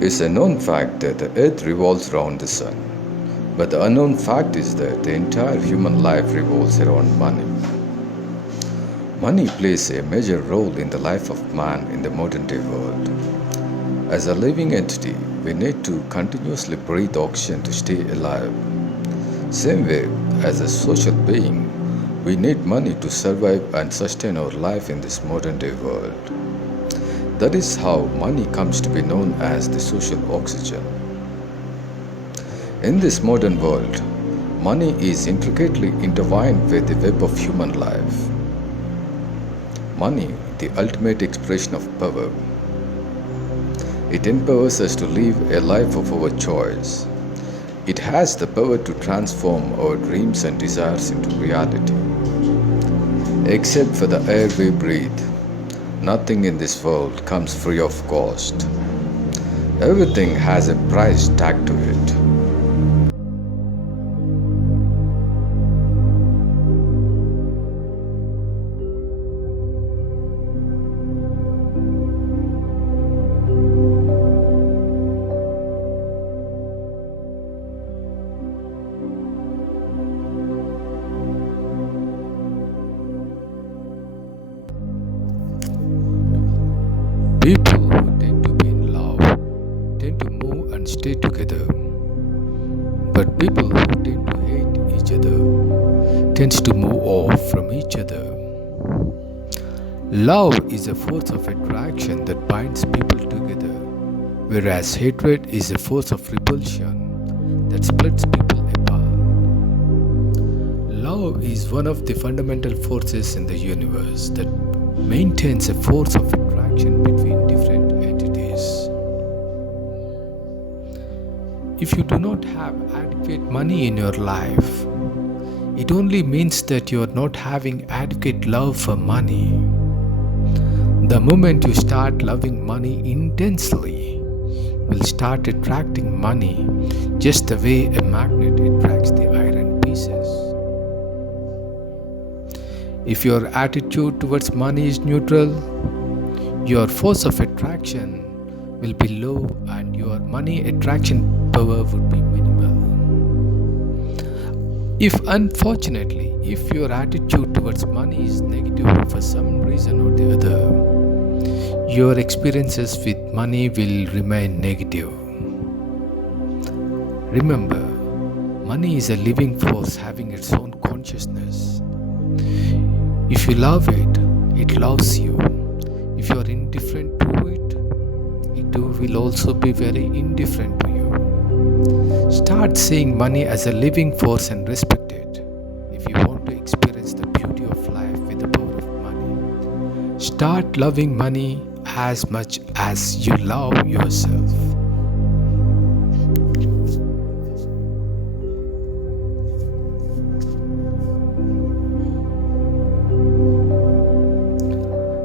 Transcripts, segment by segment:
It's a known fact that the earth revolves around the sun. But the unknown fact is that the entire human life revolves around money. Money plays a major role in the life of man in the modern day world. As a living entity, we need to continuously breathe oxygen to stay alive. Same way, as a social being, we need money to survive and sustain our life in this modern day world. That is how money comes to be known as the social oxygen. In this modern world, money is intricately intertwined with the web of human life. Money, the ultimate expression of power. It empowers us to live a life of our choice. It has the power to transform our dreams and desires into reality. Except for the air we breathe, nothing in this world comes free of cost. Everything has a price tag to it. People who tend to be in love tend to move and stay together. But people who tend to hate each other tends to move off from each other. Love is a force of attraction that binds people together, whereas hatred is a force of repulsion that splits people apart. Love is one of the fundamental forces in the universe that maintains a force of attraction between different entities. If you do not have adequate money in your life, it only means that you are not having adequate love for money. The moment you start loving money intensely, will start attracting money just the way a magnet attracts the iron pieces. If your attitude towards money is neutral, your force of attraction will be low and your money attraction power would be minimal. If unfortunately, if your attitude towards money is negative for some reason or the other, your experiences with money will remain negative. Remember, money is a living force having its own consciousness. If you love it, it loves you. If you are indifferent to it, it too will also be very indifferent to you. Start seeing money as a living force and respect it. If you want to experience the beauty of life with the power of money, start loving money as much as you love yourself.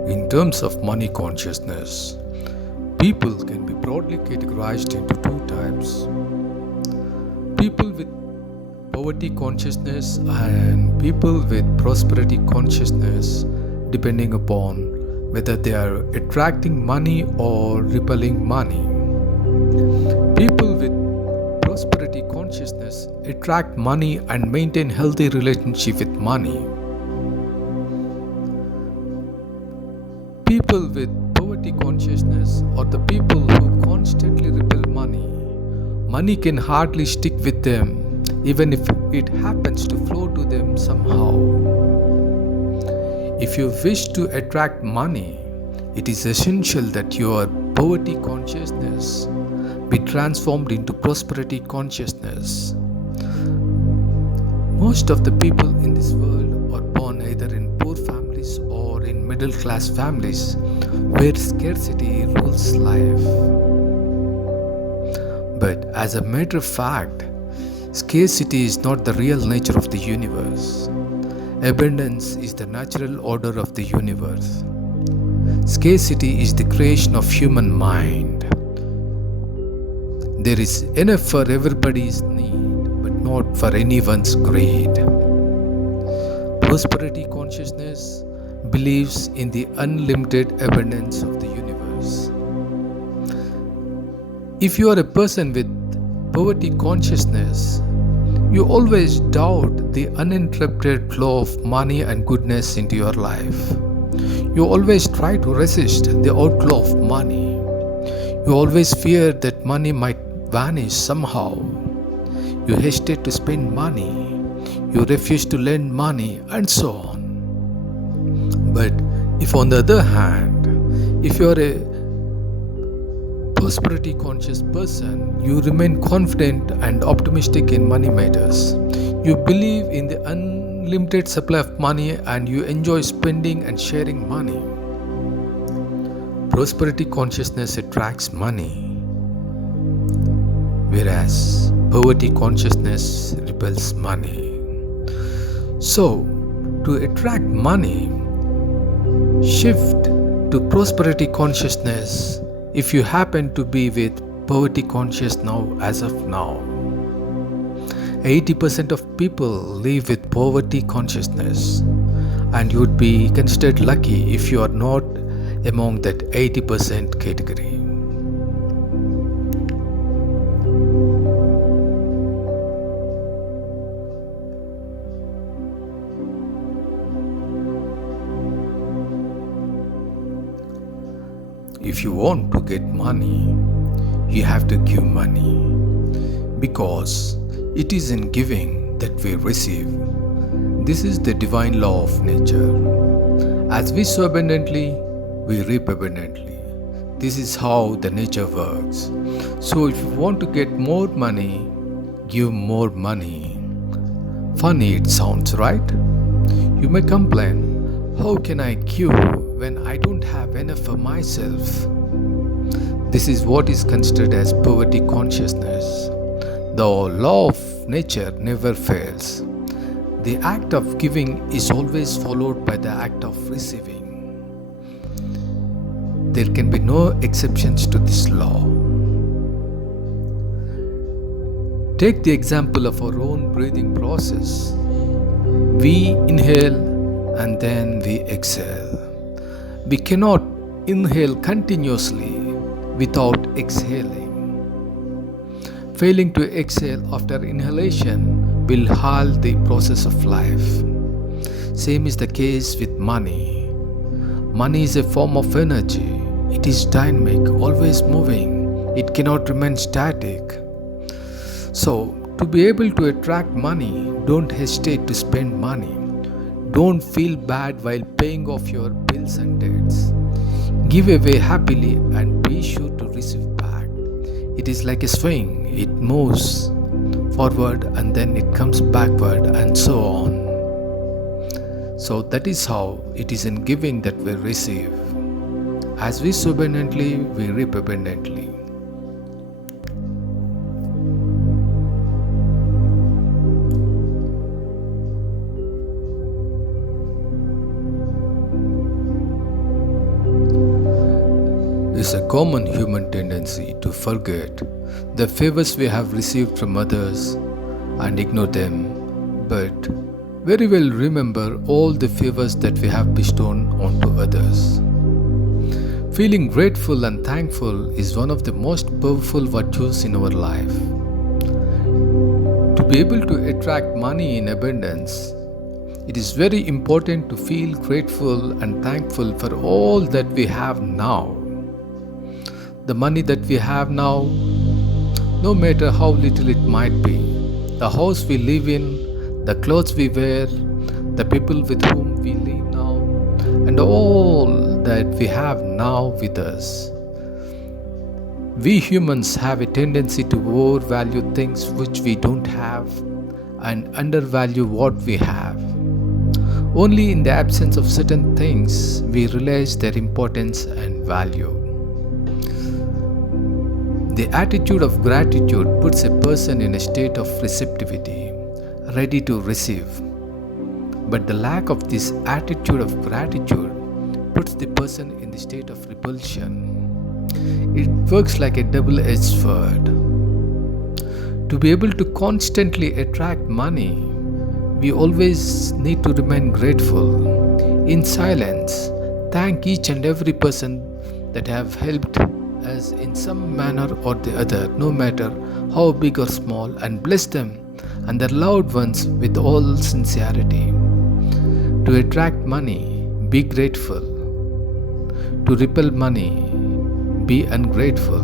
In terms of money consciousness, people can be broadly categorized into two types. People with poverty consciousness and people with prosperity consciousness, depending upon whether they are attracting money or repelling money. People with prosperity consciousness attract money and maintain healthy relationship with money. People with poverty consciousness are the people who constantly repel money. Money can hardly stick with them, even if it happens to flow to them somehow. If you wish to attract money, it is essential that your poverty consciousness be transformed into prosperity consciousness. Most of the people in this world are born either in poor families or in middle class families where scarcity rules life. But as a matter of fact, scarcity is not the real nature of the universe. Abundance is the natural order of the universe. Scarcity is the creation of human mind. There is enough for everybody's need, but not for anyone's greed. Prosperity consciousness believes in the unlimited abundance of the universe. If you are a person with poverty consciousness, you always doubt the uninterrupted flow of money and goodness into your life. You always try to resist the outflow of money. You always fear that money might vanish somehow. You hesitate to spend money. You refuse to lend money, and so on. But if, on the other hand, if you are a prosperity conscious person, you remain confident and optimistic in money matters. You believe in the unlimited supply of money and you enjoy spending and sharing money. Prosperity consciousness attracts money, whereas poverty consciousness repels money. So, to attract money, shift to prosperity consciousness if you happen to be with poverty conscious now as of now. 80% of people live with poverty consciousness, and you would be considered lucky if you are not among that 80% category. If you want to get money, you have to give money, because it is in giving that we receive. This is the divine law of nature. As we sow abundantly, we reap abundantly. This is how the nature works. So if you want to get more money, give more money. Funny it sounds, right? You may complain, how can I give when I don't have enough for myself? This is what is considered as poverty consciousness. The law of nature never fails. The act of giving is always followed by the act of receiving. There can be no exceptions to this law. Take the example of our own breathing process. We inhale and then we exhale. We cannot inhale continuously without exhaling. Failing to exhale after inhalation will halt the process of life. Same is the case with money. Money is a form of energy. It is dynamic, always moving. It cannot remain static. So, to be able to attract money, don't hesitate to spend money. Don't feel bad while paying off your bills and debts. Give away happily and be sure to receive back. It is like a swing. It moves forward and then it comes backward and so on. So that is how it is in giving that we receive. As we sow abundantly, we reap abundantly. It's a common human tendency to forget the favors we have received from others and ignore them, but very well remember all the favors that we have bestowed onto others. Feeling grateful and thankful is one of the most powerful virtues in our life. To be able to attract money in abundance, it is very important to feel grateful and thankful for all that we have now. The money that we have now, no matter how little it might be, the house we live in, the clothes we wear, the people with whom we live now, and all that we have now with us. We humans have a tendency to overvalue things which we don't have and undervalue what we have. Only in the absence of certain things we realize their importance and value. The attitude of gratitude puts a person in a state of receptivity, ready to receive. But the lack of this attitude of gratitude puts the person in the state of repulsion. It works like a double-edged sword. To be able to constantly attract money, we always need to remain grateful. In silence, thank each and every person that have helped us in some manner or the other, no matter how big or small, and bless them and their loved ones with all sincerity. To attract money, be grateful. To repel money, be ungrateful.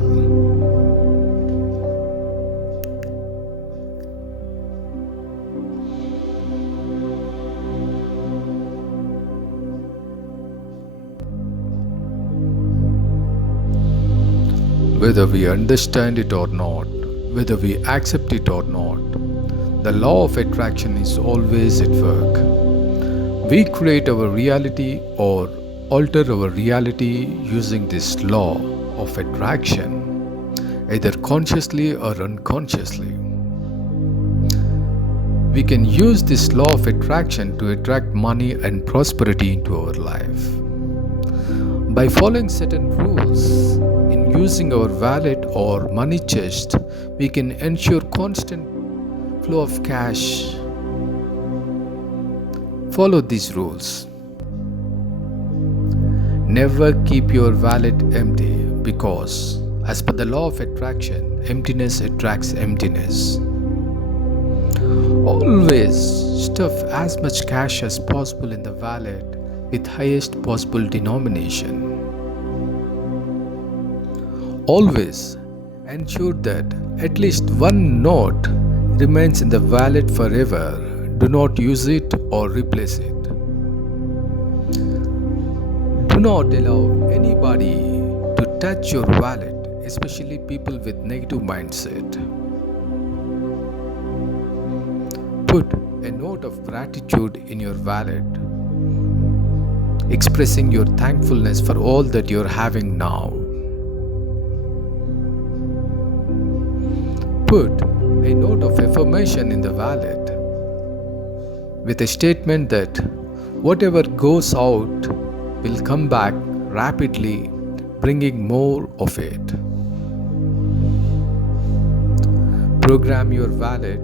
Whether we understand it or not, whether we accept it or not, the law of attraction is always at work. We create our reality or alter our reality using this law of attraction, either consciously or unconsciously. We can use this law of attraction to attract money and prosperity into our life. By following certain rules, in using our wallet or money chest, we can ensure constant flow of cash. Follow these rules. Never keep your wallet empty because, as per the law of attraction, emptiness attracts emptiness. Always stuff as much cash as possible in the wallet with highest possible denomination. Always ensure that at least one note remains in the wallet forever. Do not use it or replace it. Do not allow anybody to touch your wallet, especially people with negative mindset. Put a note of gratitude in your wallet, expressing your thankfulness for all that you're having now. Put a note of affirmation in the wallet with a statement that whatever goes out will come back rapidly, bringing more of it. Program your wallet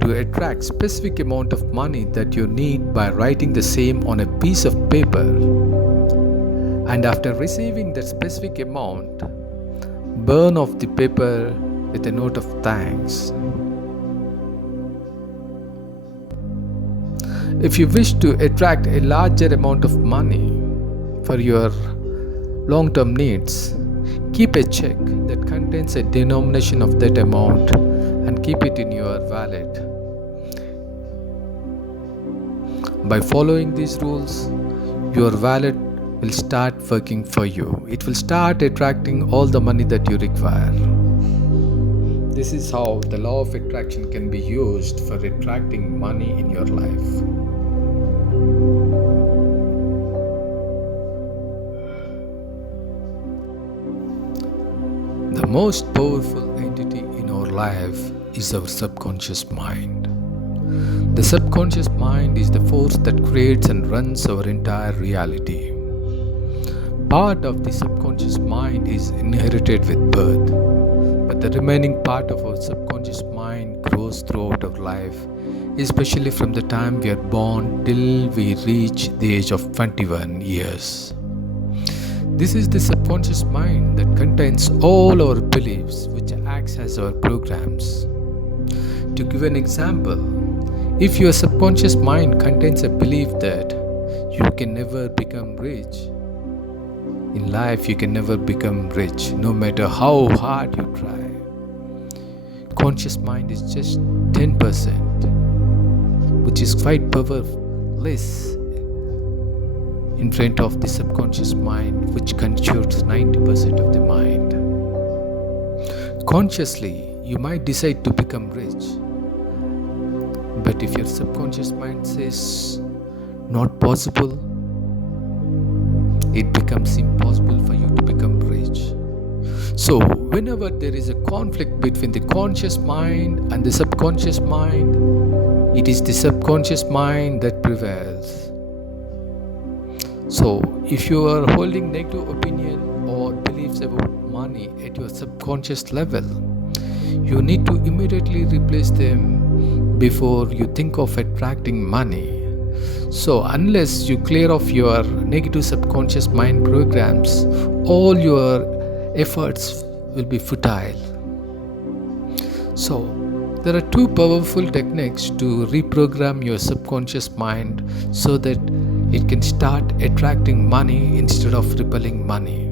to attract specific amount of money that you need by writing the same on a piece of paper. And after receiving that specific amount, burn off the paper with a note of thanks. If you wish to attract a larger amount of money for your long-term needs, keep a check that contains a denomination of that amount and keep it in your wallet. By following these rules, your wallet will start working for you. It will start attracting all the money that you require. This is how the law of attraction can be used for attracting money in your life. The most powerful entity in our life is our subconscious mind. The subconscious mind is the force that creates and runs our entire reality. Part of the subconscious mind is inherited with birth, but the remaining part of our subconscious mind grows throughout our life, especially from the time we are born till we reach the age of 21 years. This is the subconscious mind that contains all our beliefs, which acts as our programs. To give an example, if your subconscious mind contains a belief that you can never become rich, in life you can never become rich, no matter how hard you try. Conscious mind is just 10%, which is quite powerless in front of the subconscious mind, which constitutes 90% of the mind. Consciously, you might decide to become rich, but if your subconscious mind says not possible, it becomes impossible for you to become rich. So, whenever there is a conflict between the conscious mind and the subconscious mind, it is the subconscious mind that prevails. So, if you are holding negative opinion or beliefs about money at your subconscious level, you need to immediately replace them before you think of attracting money. So, unless you clear off your negative subconscious mind programs, all your efforts will be futile. So, there are two powerful techniques to reprogram your subconscious mind so that it can start attracting money instead of repelling money.